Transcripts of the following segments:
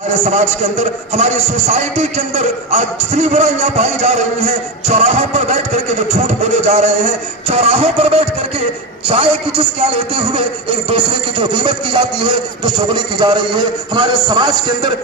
ہمارے سماج کے اندر، ہماری سوسائٹی کے اندر آج جتنی برائیاں پائی جا رہی ہیں، چوراہوں پر بیٹھ کر کے جو جھوٹ بولے جا رہے ہیں، چوراہوں پر بیٹھ کر کے چائے کی چسکیاں لیتے ہوئے ایک دوسرے کی جو غیبت کی جاتی ہے، جو چغلی کی جا رہی ہے، ہمارے سماج کے اندر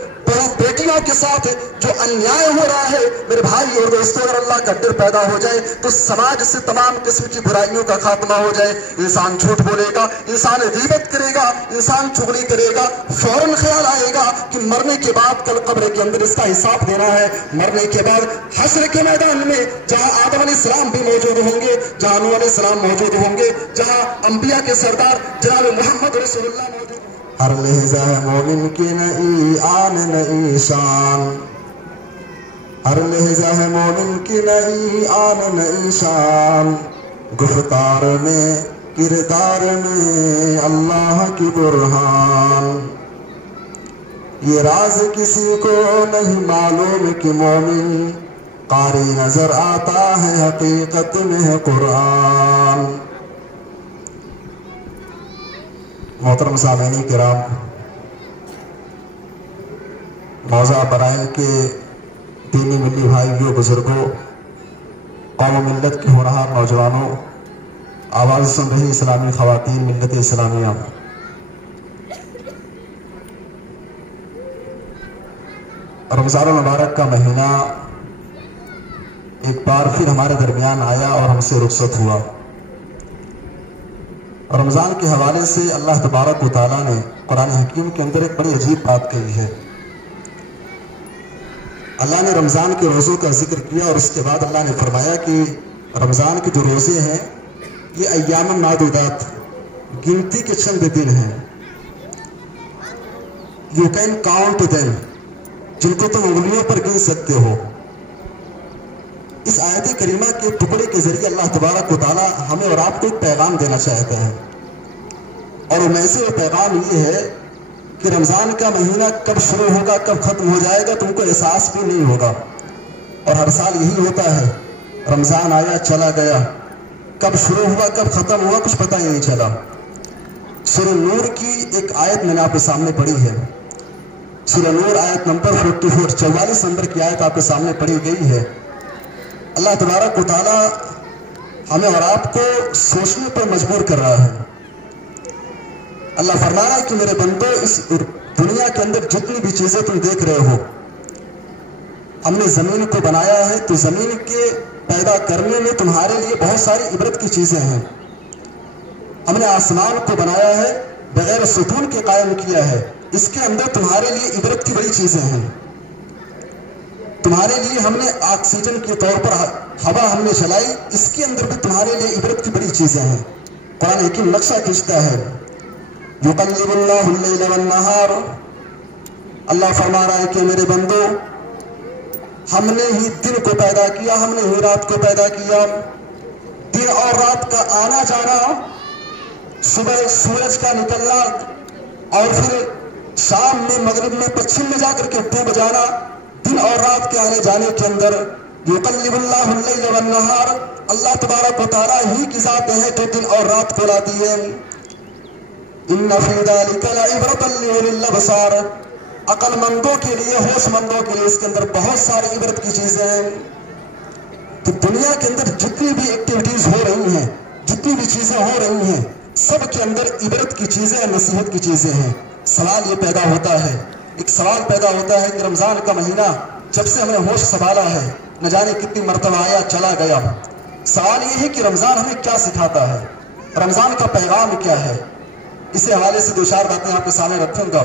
بیٹیوں کے ساتھ جو انیائے ہو رہا ہے، میرے بھائی اور دوستوں، اگر اللہ کا ڈر پیدا ہو جائے تو سماج سے تمام قسم کی برائیوں کا خاتمہ ہو جائے۔ انسان جھوٹ بولے گا، انسان غیبت کرے گا، انسان چغلی کرے گا، فوراً خیال آئے گا کہ مرنے کے بعد کل قبر کے اندر اس کا حساب دینا ہے۔ مرنے کے بعد حشر کے میدان میں جہاں آدم علیہ السلام بھی موجود ہوں گے، جہاں نوح علیہ السلام موجود ہوں گے، جہاں انبیاء کے سردار جناب محمد رسول اللہ موجود ہوں گے۔ ہر لحظہ ہے مومن کی نئی آن نئی شان، ہر لحظہ ہے مومن کی نئی آن نئی شان، گفتار میں کردار میں اللہ کی برہان، یہ راز کسی کو نہیں معلوم کہ مومن قاری نظر آتا ہے حقیقت میں ہے قرآن۔ محترم سامعین کرام، موضوع برائل کے دینی ملی بھائیوں، بزرگوں، قوم و ملت کے ہونہار نوجوانوں، آواز سن رہی اسلامی خواتین، ملت اسلامیہ، رمضان المبارک کا مہینہ ایک بار پھر ہمارے درمیان آیا اور ہم سے رخصت ہوا۔ رمضان کے حوالے سے اللہ تبارک و تعالیٰ نے قرآن حکیم کے اندر ایک بڑی عجیب بات کہی ہے۔ اللہ نے رمضان کے روزوں کا ذکر کیا اور اس کے بعد اللہ نے فرمایا کہ رمضان کے جو روزے ہیں یہ ایام معدودات، گنتی کے چند دن ہیں۔ You can count them، جن کو تم انگلیوں پر گن سکتے ہو۔ اس آیت کریمہ کے ٹکڑے کے ذریعے اللہ تبارک و تعالیٰ ہمیں اور آپ کو ایک پیغام دینا چاہتے ہیں، اور ان میں سے وہ پیغام یہ ہے کہ رمضان کا مہینہ کب شروع ہوگا، کب ختم ہو جائے گا، تم کو احساس بھی نہیں ہوگا۔ اور ہر سال یہی ہوتا ہے، رمضان آیا چلا گیا، کب شروع ہوا کب ختم ہوا کچھ پتہ ہی نہیں چلا۔ سورہ نور کی ایک آیت میں نے آپ کے سامنے پڑھی ہے، سورہ نور آیت نمبر 44، 44 نمبر کی آیت آپ کے سامنے پڑھی گئی ہے۔ اللہ تبارک و تعالیٰ ہمیں اور آپ کو سوچنے پر مجبور کر رہا ہے۔ اللہ فرما رہا ہے کہ میرے بندو، اس دنیا کے اندر جتنی بھی چیزیں تم دیکھ رہے ہو، ہم نے زمین کو بنایا ہے تو زمین کے پیدا کرنے میں تمہارے لیے بہت ساری عبرت کی چیزیں ہیں۔ ہم نے آسمان کو بنایا ہے، بغیر ستون کے قائم کیا ہے، اس کے اندر تمہارے لیے عبرت کی بڑی چیزیں ہیں۔ تمہارے لیے ہم نے آکسیجن کے طور پر ہوا ہم نے چلائی، اس کے اندر بھی تمہارے لیے عبرت کی بڑی چیزیں ہیں۔ قرآن حکیم نقشہ کھینچتا ہے، یقلب اللہ اللیل والنہار، اللہ فرما رہا ہے کہ میرے بندو، ہم نے ہی دن کو پیدا کیا، ہم نے ہی رات کو پیدا کیا۔ دن اور رات کا آنا جانا، صبح سورج کا نکلنا اور پھر شام میں مغرب میں پچھم میں جا کر کے ڈوب جانا، دن اور رات کے آنے جانے کے اندر یقلب اللہ اللیل والنہار، اللہ تبارک و تعالیٰ ہی کی ذات ہے جو دن اور رات کو لاتی ہے۔ ان فی ذلک لعبرۃ لاولی الابصار، عقل مندوں کے لیے، ہوش مندوں کے لیے اس کے اندر بہت ساری عبرت کی چیزیں ہیں۔ تو دنیا کے اندر جتنی بھی ایکٹیویٹیز ہو رہی ہیں، جتنی بھی چیزیں ہو رہی ہیں، سب کے اندر عبرت کی چیزیں، نصیحت کی چیزیں ہیں۔ سوال یہ پیدا ہوتا ہے، ایک سوال پیدا ہوتا ہے کہ رمضان کا مہینہ جب سے ہم نے ہوش سنبھالا ہے، نہ جانے کتنی مرتبہ آیا چلا گیا۔ سوال یہ ہے کہ رمضان ہمیں کیا سکھاتا ہے، رمضان کا پیغام کیا ہے۔ اسی حوالے سے دو چار باتیں آپ کے سامنے رکھوں گا۔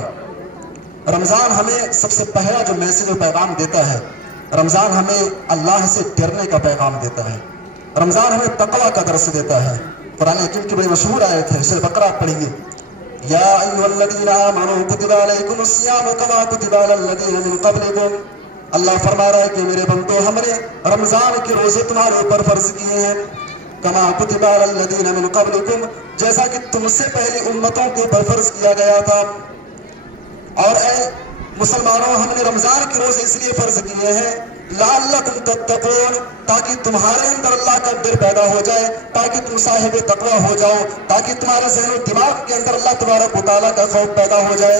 رمضان ہمیں سب سے پہلا جو میسج و پیغام دیتا ہے، رمضان ہمیں اللہ سے ڈرنے کا پیغام دیتا ہے، رمضان ہمیں تقوی کا درس دیتا ہے۔ قرآن حکیم کی بڑی مشہور آیت ہے، سورہ بقرہ پڑھیے، یا ایھا الذین آمنوا کتب علیکم الصیام کما کتب علی الذین من قبلکم، اللہ فرما رہا ہے کہ میرے بندو، ہم نے رمضان کے روزے تمہارے اوپر فرض کیے ہیں، کما کتب علی الذین من قبلکم، جیسا کہ تم سے پہلی امتوں کے اوپر فرض کیا گیا تھا۔ اور اے مسلمانوں، ہم نے رمضان کے روزے اس لیے فرض کیے ہیں لعلکم تتقون، تاکہ تمہارے اندر اللہ کا ڈر پیدا ہو جائے، تاکہ تم صاحب تقوی ہو جاؤ، تاکہ تمہارے ذہن و دماغ کے اندر اللہ تبارک و تعالیٰ کا خوف پیدا ہو جائے۔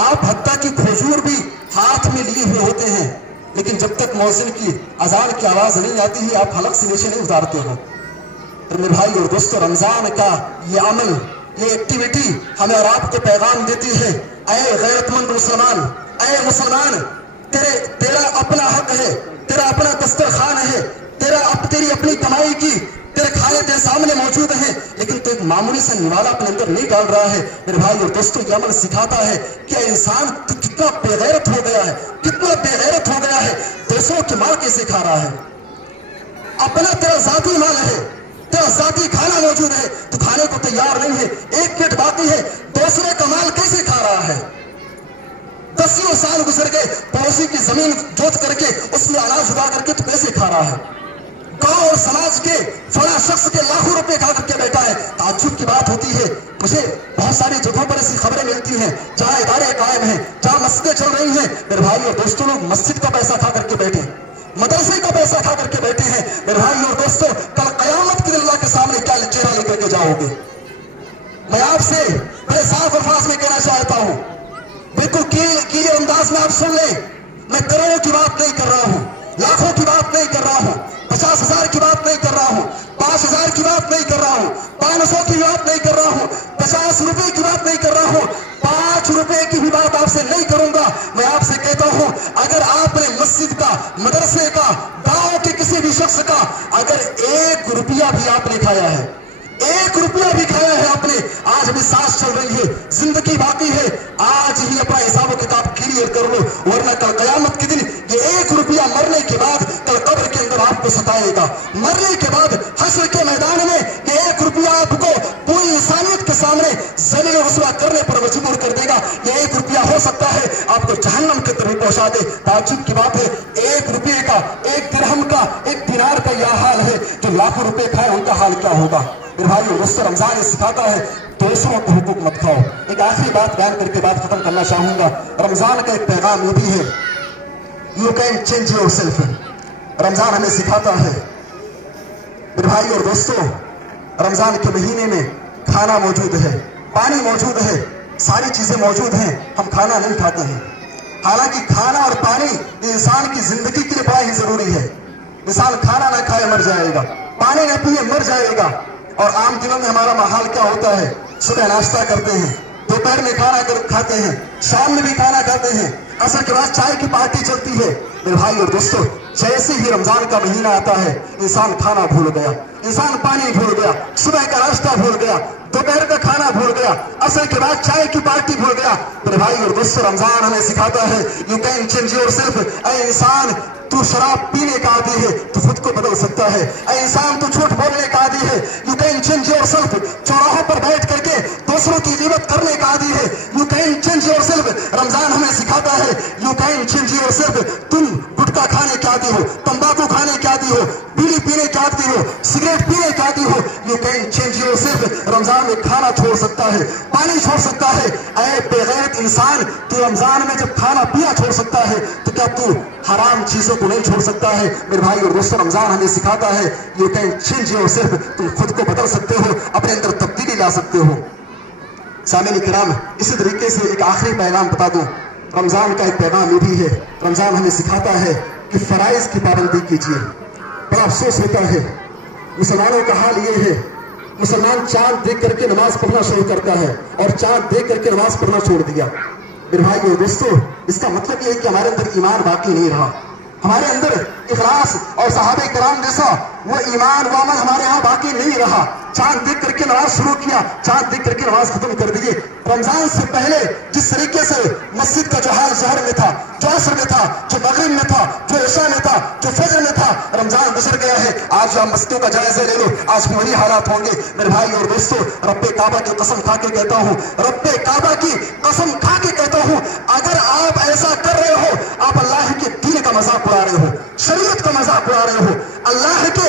آپ حتیٰ کہ کھجور بھی ہاتھ میں لیے ہوئے ہوتے ہیں، لیکن جب تک مؤذن کی اذان کی آواز نہیں آتی ہے آپ حلق سے نیچے نہیں اتارتے ہو۔ میرے بھائی اور دوستو، رمضان کا یہ عمل، یہ ایکٹیویٹی ہمیں اور آپ کو پیغام دیتی ہے، اے غیرت مند مسلمان، اے مسلمان، تیرا اپنا حق ہے، تیرا اپنا دسترخوان ہے، تیری اپنی کمائی کی تیرے کھانے تیرے سامنے موجود ہیں، لیکن تو ایک معمولی سا نوالا اپنے اندر نہیں ڈال رہا ہے۔ میرے بھائی اور دوستو، یہ عمل سکھاتا ہے کہ انسان تو کتنا بے غیرت ہو گیا ہے، کتنا بے غیرت ہو گیا ہے، دوسروں کے مال کیسے کھا رہا ہے؟ اپنا تیرا ذاتی مال ہے، تیرا ذاتی کھانا موجود ہے، تو کھانے کو تیار نہیں ہے، 1 منٹ باقی ہے، دوسرے کا مال کیسے کھا رہا ہے؟ 10 سال گزر گئے، پڑوسی کی زمین جوت کر کے اس میں اناج اگا کر کے تو کیسے کھا رہا ہے؟ گاؤں اور سماج کے فلاں شخص کے لاکھوں روپے کھا کر کے بیٹھا ہے۔ تعجب کی بات ہوتی ہے، مجھے بہت ساری جگہوں پر ایسی خبریں ملتی ہیں جہاں ادارے قائم ہیں، جہاں مسجدیں چل رہی ہیں، میرے بھائی اور دوستوں، لوگ مسجد کا پیسہ کھا کر کے بیٹھے، مدرسے کا پیسہ کھا کر کے بیٹھے ہیں۔ میرے بھائی اور دوستوں، کل قیامت کے دن اللہ کے سامنے کیا چہرہ لے کر کے جاؤ گے؟ میں آپ سے بڑے صاف الفاظ میں کہنا چاہتا ہوں، بالکل کلیئر انداز میں آپ سن لیں، میں کروڑوں کی بات نہیں کر رہا ہوں، لاکھوں کی بات نہیں کر رہا ہوں، 50,000 کی بات نہیں کر رہا ہوں، 5,000 کی بات نہیں کر رہا ہوں، 500 کی بات نہیں کر رہا ہوں، 50 روپے کی بات نہیں کر رہا ہوں، 5 روپے کی بھی بات آپ سے نہیں کروں گا۔ میں آپ سے کہتا ہوں، اگر آپ نے مسجد کا، مدرسے کا، گاؤں کے کسی بھی شخص کا اگر 1 روپیہ بھی آپ نے کھایا ہے، 1 روپیہ بھی کھایا ہے آپ نے، آج بھی سانس چل رہی ہے، زندگی باقی ہے، آج ہی اپنا حساب و کتاب کلیئر کر لو، ورنہ کل قیامت کے دن یہ 1 روپیہ مرنے کے بعد کل قبر کے اندر آپ کو ستائے گا، مرنے کے بعد حشر کے میدان میں یہ 1 روپیہ آپ کو پوری انسانیت کے سامنے ذلیل و رسوا کرنے پر مجبور کر دے گا۔ یہ 1 روپیہ ہو سکتا ہے آپ کو جہنم کی طرف پہنچا دے۔ تعجب کی بات ہے، 1 روپے کا، 1 درہم کا، 1 دینار کا یہ حال ہے، جو لاکھوں روپے کھائے ان کا حال کیا ہوگا؟ میرے بھائی اور دوستو، رمضان یہ سکھاتا ہے دوسروں کو حقوق مت کھاؤ۔ ایک آخری بات بیان کر کے بات ختم کرنا چاہوں گا۔ رمضان کا ایک پیغام یہ بھی ہے، you can change yourself. Ramadan ہمیں سکھاتا ہے، میرے بھائی اور دوستو، رمضان کے مہینے میں کھانا موجود ہے، پانی موجود ہے، ساری چیزیں موجود ہیں، ہم کھانا نہیں کھاتے ہیں۔ حالانکہ کھانا اور پانی انسان کی زندگی کے لیے بڑا ہی ضروری ہے۔ انسان کھانا نہ کھائے مر جائے گا، پانی نہ پیے مر جائے گا۔ اور عام دنوں میں ہمارا ماحول کیا ہوتا ہے؟ صبح ناشتہ کرتے ہیں، دوپہر میں کھانا کھاتے ہیں، شام میں بھی کھانا کھاتے ہیں، عصر کے بعد چائے کی پارٹی چلتی ہے۔ میرے بھائی اور دوستو، جیسے ہی رمضان کا مہینہ آتا ہے، انسان کھانا بھول گیا، انسان پانی بھول گیا، صبح کا ناشتہ بھول گیا، دوپہر کا کھانا بھول گیا، عصر کے بعد چائے کی پارٹی بھول گیا۔ میرے بھائی اور دوستو، رمضان ہمیں سکھاتا ہے، you can change yourself. اے انسان، تو شراب پینے کا عادی ہے تو خود کو بدل سکتا ہے۔ اے انسان، تو جھوٹ بولنے کا عادی ہے، you can change yourself. چوراہوں پر بیٹھ کر کے دوسروں کی غیبت کرنے کا عادی ہے، you can change yourself. Ramadan ہمیں سکھاتا ہے، you can change yourself. تم گٹکا کھانے کے عادی ہو، تمباکو کھانے کے عادی ہو، بیڑی پینے کے عادی ہو، سگریٹ پینے کے عادی ہو، you can change yourself. Ramadan میں کھانا چھوڑ سکتا ہے، پانی چھوڑ سکتا ہے۔ اے بے غیرت انسان، تو رمضان میں جب کھانا پینا چھوڑ سکتا ہے تو کیا تو حرام چیزوں کو نہیں چھوڑ سکتا ہے؟ میرے بھائی اور دوستو، رمضان ہمیں سکھاتا ہے، you can change yourself. تم خود کو بدل سکتے ہو، اپنے اندر تبدیلی لا سکتے ہو۔ سامعین کرام، اسی طریقے سے ایک آخری پیغام بتا دوں، رمضان کا ایک پیغام یہ بھی ہے، رمضان ہمیں سکھاتا ہے کہ فرائض کی پابندی کیجیے۔ بڑا افسوس ہوتا ہے، مسلمانوں کا حال یہ ہے، مسلمان چاند دیکھ کر کے نماز پڑھنا شروع کرتا ہے اور چاند دیکھ کر کے نماز پڑھنا چھوڑ دیا۔ میرے بھائی اور دوستو، اس کا مطلب یہ ہے کہ ہمارے اندر ایمان باقی نہیں رہا، ہمارے اندر اخلاص اور صحابہ کرام جیسا وہ ایمان و عمل ہمارے ہاں باقی نہیں رہا۔ چاند دیکھ کر کے نماز شروع کیا، چاند دیکھ کر کے نماز ختم کر دیے۔ رمضان سے پہلے جس طریقے سے مسجد کا جو حال ظہر میں تھا، جو عصر میں تھا، جو مغرب میں تھا، جو عشاء میں تھا، جو فجر میں تھا، رمضان گزر گیا ہے۔ آج آپ مسجدوں کا جائزہ لے لو، آج بھی وہی حالات ہوں گے۔ میرے بھائی اور دوستو، رب کعبہ کی قسم کھا کے کہتا ہوں، رب کعبہ کی قسم کھا کے کہتا ہوں، اگر آپ ایسا کر رہے ہو، آپ اللہ کے دین کا مذاق اڑا رہے ہو، شریعت کا مذاق اڑا رہے ہو، اللہ کے